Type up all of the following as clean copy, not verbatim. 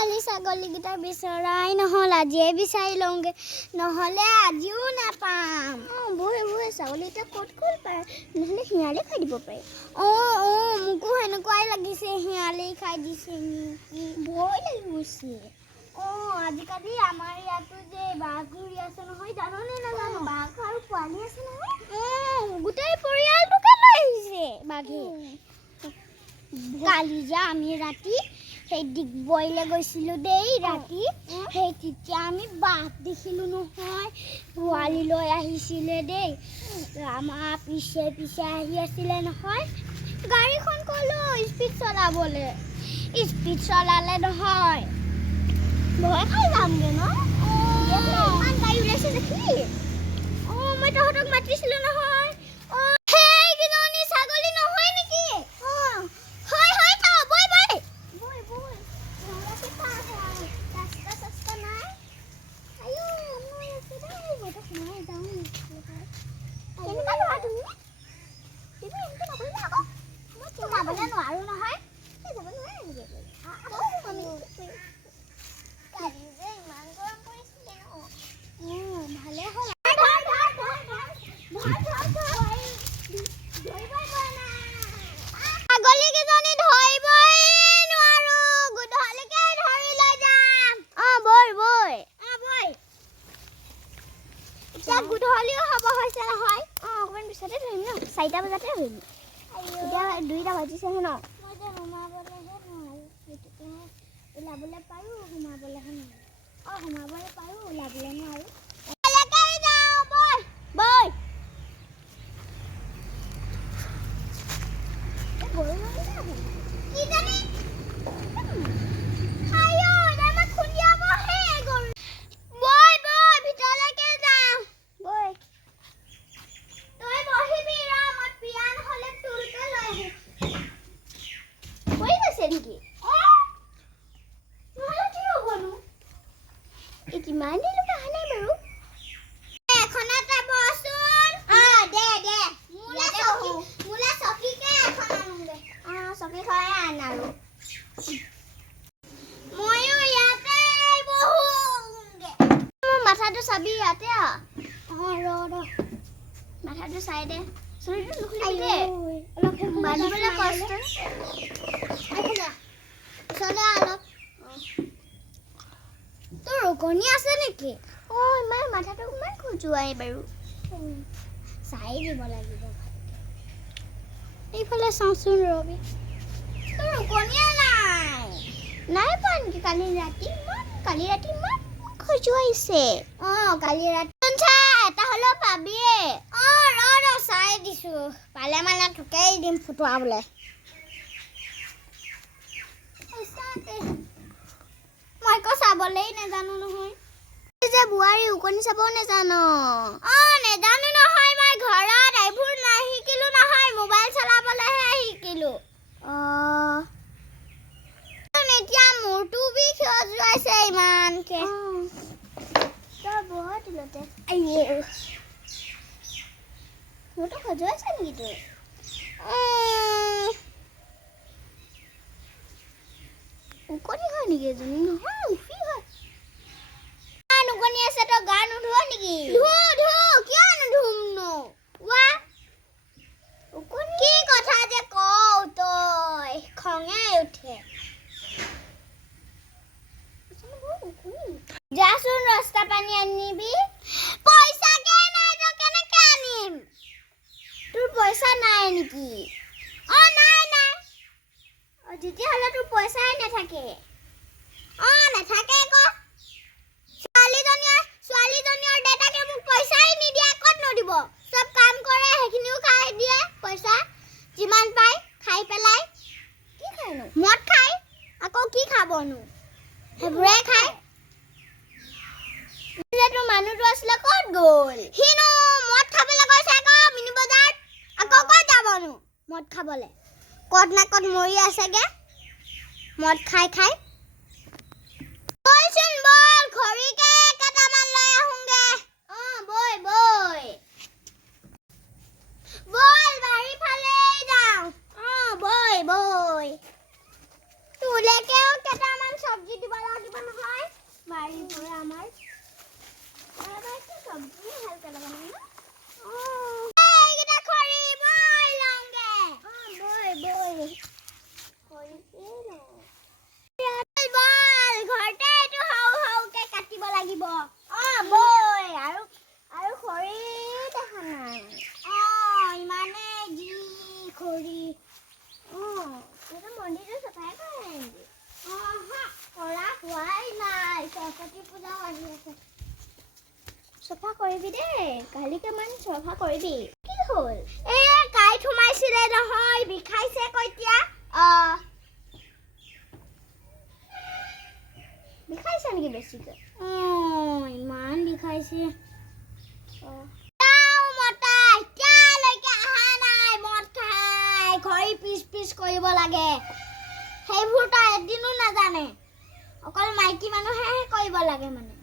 কালি ছাগলীকেইটা বিচৰাই নহ'ল, আজিয়ে বিচাৰি লওঁগে, নহ'লে আজিও নাপাম। বৈ ছাগলীকেইটা ক'ত পায়, নহ'লে শিয়ালে খাই দিব পাৰে। মোকো সেনেকুৱাই লাগিছে, শিয়ালেই খাই দিছে নেকি, ভয় লাগি গৈছে। আজিকালি আমাৰ ইয়াতো যে বাঘ ঘূৰি আছে নহয়, জাননে নাজানো? বাঘ আৰু পোৱালি আছে নহয়। গোটেই পৰিয়ালটোকে লৈ আহিছে বাঘে। কালি যে আমি ৰাতি সেই ডিগবৈলৈ গৈছিলোঁ দেই ৰাতি, সেই তেতিয়া আমি বাঘ দেখিলোঁ নহয়, পোৱালি লৈ আহিছিলে দেই। আমাৰ পিছে আহি আছিলে নহয়। গাড়ীখন ক'লো স্পীড চলাবলৈ, স্পীড চলালে নহয়, ভয় খাই যামগে ন? ইমান গাড়ী ওলাইছে দেখিলি? মই তহঁতক মাতিছিলোঁ নহয়। সেইকেইজনী ছাগলী নহয় নেকি? হয় তো, বৈ ৰাস্তা নাই। কেনেকুৱা ল'ৰা তুমি? এনেকৈ নকৰিবা আকৌ, মই সোমাবলৈ নোৱাৰোঁ নহয়। যাব নোৱাৰে নেকি? কালি যে ইমান গৰম পৰিছিলে ন? ভালে হ'ল। ছাগলীকেইজনী ধৰিবই নোৱাৰো, গধূলিকে ধৰি লৈ যাম। বৈ এতিয়া গধূলিও হ'ব হৈছে নহয়। অকণমান পিছতে ধৰিম ন, 4টা বজাতে ধৰিম। এতিয়া 2টা বাজিছেহে ন? মই যে সোমাবলৈহে নোৱাৰোঁ, সেইটোকেহে ওলাবলৈ পাৰোঁ, সোমাবলৈহে নোৱাৰোঁ। সোমাবলৈ পাৰোঁ, ওলাবলৈ নোৱাৰোঁ। বৈ কিমান দিনলৈকে অহা নাই বাৰু। এখনতে বচোন। মোলে চকীকে এখন আনোগে। চকীখনে আন আৰু। ময়ো ইয়াতে বহোগে। মাথাটো চাবি ইয়াতে। মাথাটো চাই দে। চুলিটো নুখুলিবি দে। বান্ধিবলৈ কষ্ট। তোৰ ওকণি আছে নেকি? ইমান মাথাটো ইমান খজুৱাই বাৰু। চাই দিব লাগিব। এইফালে চাওঁচোন ৰবি। তোৰ ওকণিয়ে নাই পোৱা নেকি? কালি ৰাতি ইমান খজুৱাইছে। কালি ৰাতি এটা হ'লেও পাবিয়ে। ৰ চাই দিছো, পালে মানে তোকেই দিম ফুটুৱাবলৈ। মই আকৌ চাবলেই নেজানো নহয়। যে বোৱাৰী ওকণি চাবও নেজানো। নেজানো নহয়, মই ঘৰত এইবোৰ নিশিকিলো নহয়, মোবাইল চলাবলৈহে শিকিলো। এতিয়া মূৰটো বিষ খজুৱাইছে ইমানকে। তই বহ তোলতে। মূৰটো খজুৱাইছে নেকি তোৰ? ওকণি হয় নেকি এজনী? নহয়, উফি হয়। ওকণি আছে, তই গা নুধুৱ নেকি? কিয় নুধুমনো? কি কথা যে কও তই, খঙে উঠে। যাচোন ৰাস্তা পানী আনিবি। পইচাকে নাই, তই কেনেকে আনিম? তোৰ পইচা নাই নেকি? নাই। তেতিয়াহ'লে তোৰ পইচাই নাথাকে। নাথাকে আকৌ। ছোৱালীজনীৰ দেউতাকে মোক পইচাই নিদিয়ে, ক'তনো দিব? চব কাম কৰে, সেইখিনিও খাই দিয়ে পইচা। যিমান পাই খাই পেলাই। কি খায়নো? মদ খায়। আকৌ কি খাবনো? সেইবোৰে খায়। তোৰ মানুহটো আছিলে ক'ত গ'ল? সিনো মদ খাবলৈ গৈছে আকৌ মিনি বজাৰত। আকৌ ক'ত যাবনো মদ খাবলৈ? ক'ত না ক'ত মৰি আছেগে মদ খাই। বলচোন বল, খৰিকে কেইটামান লৈ আহোঁগে। বল বাৰী ফালেই যাওঁ। বই তোলৈকেও কেইটামান চব্জি দিব নহয় বাৰীৰ পৰা আমাৰ কি চব্জি ভালকে লগাম ন এইকেইটা খৰি বই লওঁগে বল ঘৰতে এইটো সৰুকে কাটিব লাগিব বই আৰু খৰি দেখা নাই ইমানে যি খৰি এইটো মন্দিৰটো চফাই কৰা নাই নেকি কৰা হোৱাই নাই সৰস্বতী পূজাও আহি আছে চফা কৰিবি দেই কালিকেমান চফা কৰিবি কি হ'ল কাঁইট সোমাইছিলে নহয় বিষাইছে এতিয়া বিষাইছে নেকি বেছিকে ইমান বিষাইছে খৰি পিছ কৰিব লাগে সেইবোৰ তই এদিনো নাজানে অকল মাইকী মানুহেহে কৰিব লাগে মানে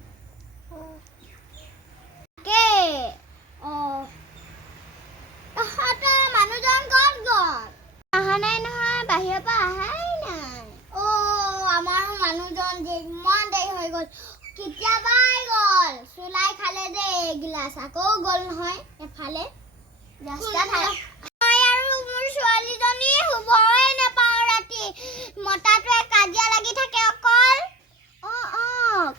তহঁতৰ মানুহজন ক'ত গ'ল অহা নাই নহয় বাহিৰৰ পৰা অহাই নাই আমাৰো মানুহজন ইমান দেৰি হৈ গ'ল কেতিয়াবাই গ'ল চুলাই খালে দেই এগিলাচ আকৌ গ'ল নহয় এফালে ছোৱালীজনী শুবই নাপাওঁ ৰাতি মতাটোৱে কাজিয়া লাগি থাকে অকল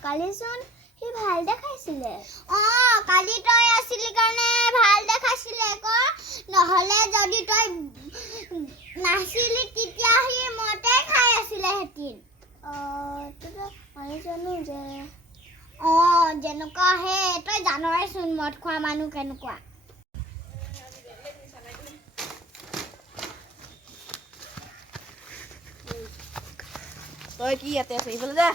কালিচোন সি ভাল দেখাইছিলে কালি তই আছিলি কাৰণে ভাল দেখাইছিলে আকৌ নহ'লে যদি তই নাছিলি তেতিয়া সি মতে খাই আছিলে হেঁতিন জানো যে যেনেকুৱা হে তই জানইচোন মদ খোৱা মানুহ কেনেকুৱা তই কি ইয়াতে আছে ইফালে যা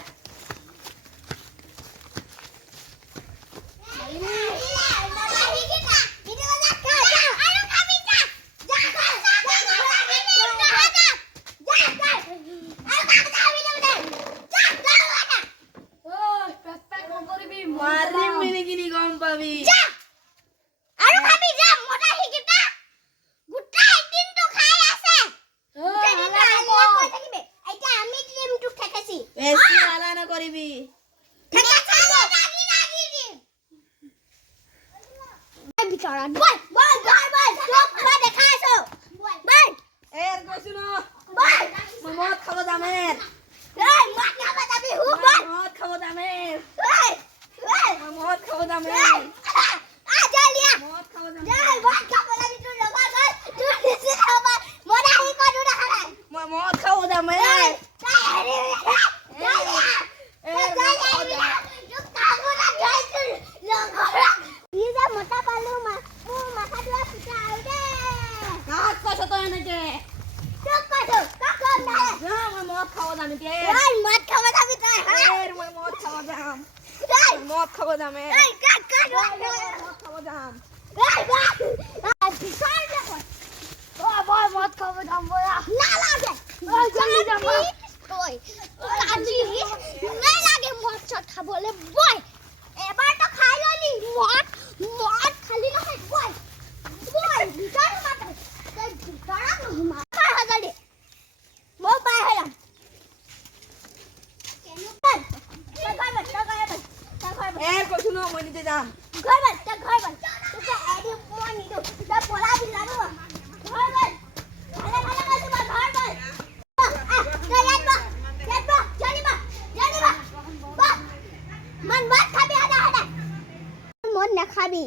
নাখাবি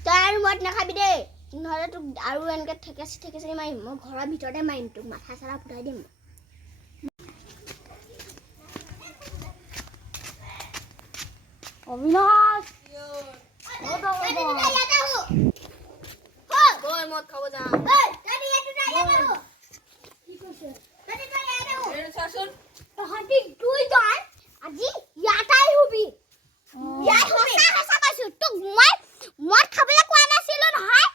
তই আৰু মদ নাখাবি দেই নহ'লে তোক আৰু এনেকৈ ঠেকেচি মাৰিম মই ঘৰৰ ভিতৰতে মাৰিম তোক মাথা চাৰা ফুটাই দিম অবিনাশ মদ খাব যাম তহঁতি দুইজন আজি ইয়াতেই শুবি তোক মই মদ খাবলৈ কোৱা নাছিলো নহয়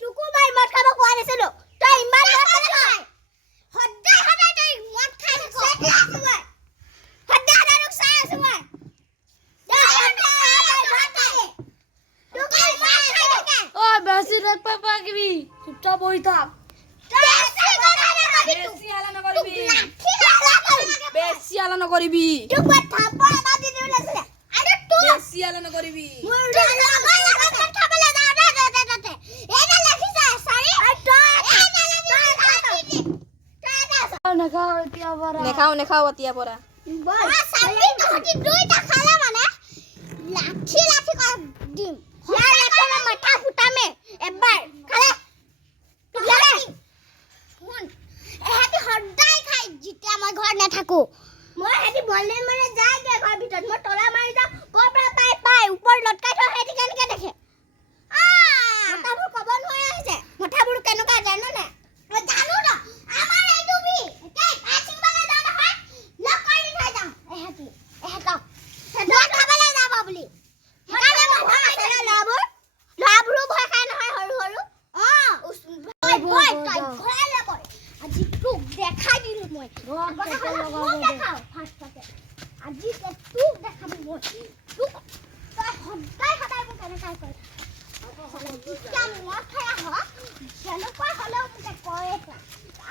তোকো মই মদ খাব কোৱা নাছিলো তই ইমান সদায় তই মদ খাই বেছি ৰাত পাই কিবি চুপচাপ বহি থাক বেছি হালা নকৰিবি লাঠি হালা বেছি হালা নকৰিবি তোক মই থাপ্পড় এটা দি দিও লাগিছিলে আৰু তোক বেছি হালা নকৰিবি মোৰ লগৰ লগত খাবলৈ যাওঁ তাতে এটা লাঠি যায় সৰি নাখাওঁ এতিয়া পৰা নেখাও এতিয়া পৰা বল সামনে তহতি দুইটা খালা মানে লাঠি কই দিম ইয়াৰ একটা মাথা ফুটামে এবাৰ খালে তুলালে শুন এহাতি সদায় খাই যেতিয়া মই ঘৰ নাথাকো মই হেতি বলে মানে যায়গে ঘৰ ভিতৰত মই তলা মাৰি যাওঁ কৰ পৰা পাই ওপৰ লটকাই থৈ হেতি কেনেকে দেখে মথাবোৰ কব নোৱাৰি আহিছে মথাবোৰ কেনেকুৱা জানো নে মই জানো ন আমাৰ এইটো বি একে কাচিং বালা যাও নহয় লক কৰি থৈ যাওঁ এহাতি এহাতক সেদক খাবলৈ যাব বুলি সেইকাৰণে মই ভয় আছে ল'ৰাবোৰো ভয় খাই নহয় সৰু ভয় তই ঘৰলৈ বল আজি তোক দেখাই দিলো মই দেখাও ফাৰ্ষ্টতে আজি তোক দেখাবি মই তোক তই সদায় মোক এনেকৈ কৈ যেতিয়া মদ খাই আহ যেনেকুৱা হ'লেও মোক কয়ে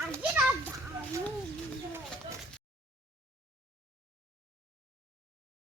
আজি না